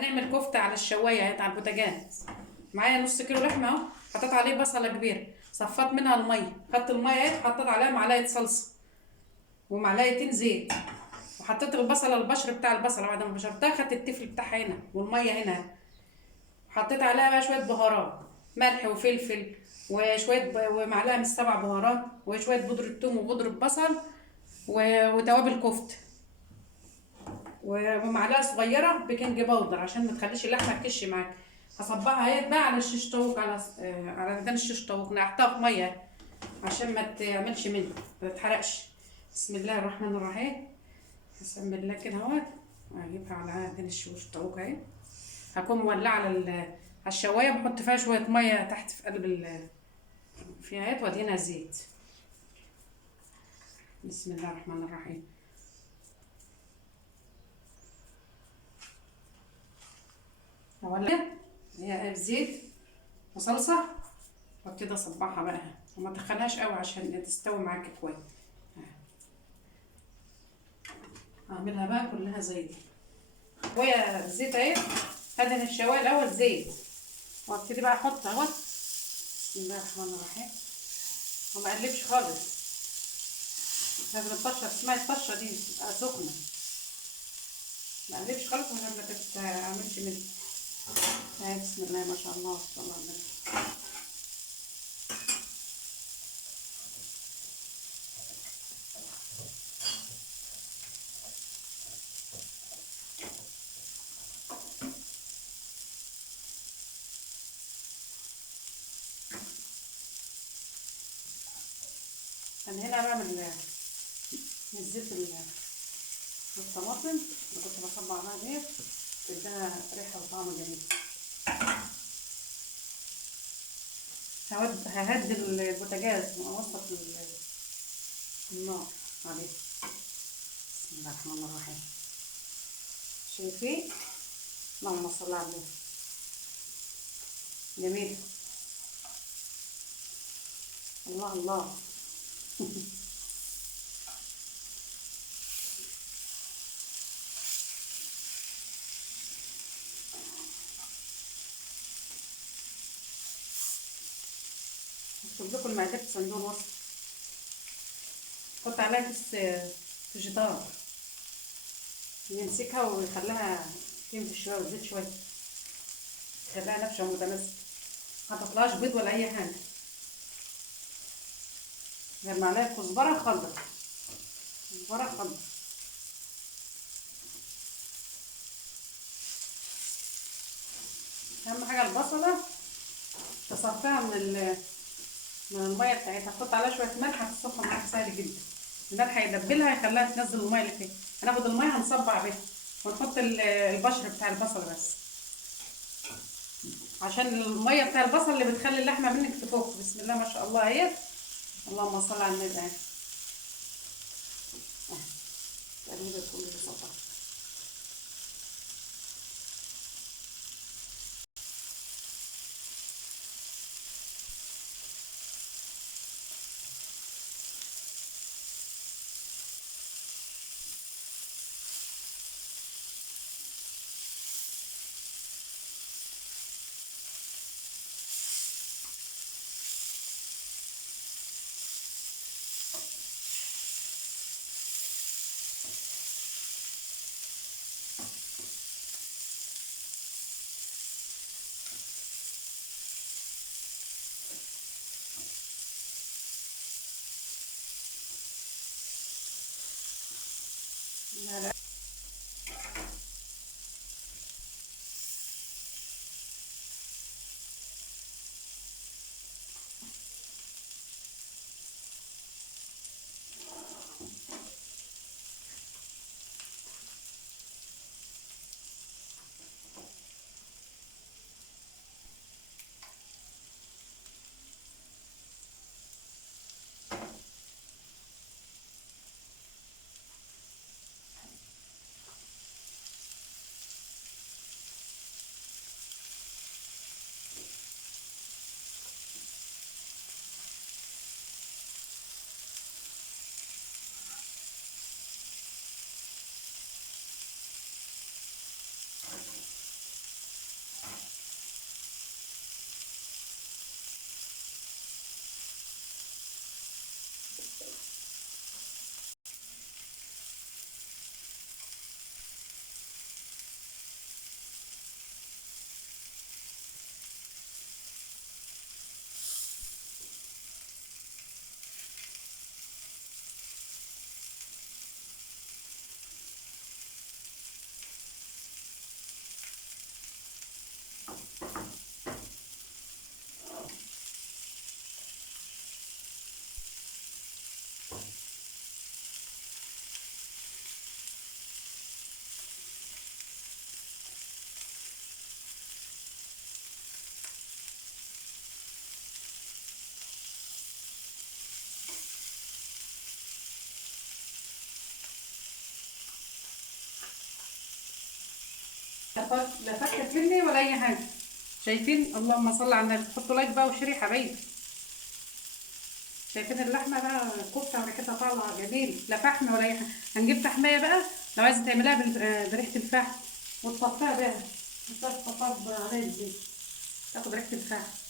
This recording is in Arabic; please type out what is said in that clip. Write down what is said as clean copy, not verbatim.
هنعمل كفته على الشوايه اهي على البوتاجاز. معايا نص كيلو لحمه اهو، حطيت عليه بصله كبيره، صفات منها الميه، خدت الميه اهي حطيت عليها معلقه صلصه ومعلقتين زيت، وحطيت البصله البشر بتاع البصله بعد ما بشرتها، خدت التفل بتاعها هنا والميه هنا، وحطيت عليها بقى شويه بهارات، ملح وفلفل وشويه ومعلقه من السبع بهارات وشويه بودره ثوم وبودره بصل وتوابل كفته ومعلقه صغيره بيكنج باودر عشان ما تخليش اللحمه تكش معاك. هصبعها اهي بقى على الشيش طاووق، على ميدان الشيش طاووق، نقعتها في ميه عشان ما تعملش منه ما تتحرقش. بسم الله الرحمن الرحيم. بسم الله كده اهوت، هجيبها على ميدان الشيش طاووق اهي. هكون مولعه على الشوايه، بحط فيها شويه ميه تحت في قلب فيها اهيت، وادهنها زيت. بسم الله الرحمن الرحيم. اولع هي زيت وصلصه، وابتدي اصبعها بقى وما تخليهاش قوي عشان تستوي معاك كويس. اعملها بقى كلها زي دي، وهي الزيت اهي. هدهن الشوايه الاول زيت، وابتدي بقى احط اهوت. بسم الله الرحمن الرحيم. وما اقلبش خالص، لازم الطشه اسمها الطشه دي تبقى سخنه، ما اقلبش خالص عشان ما تتعملش منها. اهي بسم الله ما شاء الله صلى الله عليه وسلم. انا هنا بعمل من زيت الطماطم اللي كنت بصبع عليها ديت، تديها ريحه وطعم جميل. ههدي البوتاجاز واوسط النار عليه. بسم الله الرحمن الرحيم. شايفين؟ اللهم صل على النبي. جميل. الله الله. هكتب لكم المقادير في صندوق الوصف. حط عليها كيس فيجيتار يمسكها ويخليها تنفش شويه وتزيد شويه، يخليها نافشه ومتماسكه، ما تطلعش بيض ولا اي حاجه، غير معلقه كزبره خضرا. كزبره خضرا. اهم حاجه البصله تصفيها من الميه بتاعتها، تحط عليها شويه ملح هتصفى معاك سهل جدا. الملح هيدبلها يخليها تنزل الميه اللي فيها. هناخد الميه هنصبع بيها ونحط البشر بتاع البصل بس، عشان الميه بتاع البصل اللي بتخلي اللحمه منك تفك. بسم الله ما شاء الله اهي. اللهم صل على النبي اهي. تقريبا كل ده صبع. لا لا. لا فكت مني ولا اي حاجه. شايفين؟ اللهم صل على النبي. حطوا لايك بقى وشير يا حبايبي. شايفين اللحمه بقى كفته وريحتها طالعه جميل، لا فحم ولا اي حاجه. هنجيب فحميه بقى لو عايزه تعمليها بريحه الفحم، وتصفيها بيها. تصفيها عليها الزيت تاخد ريحه الفحم.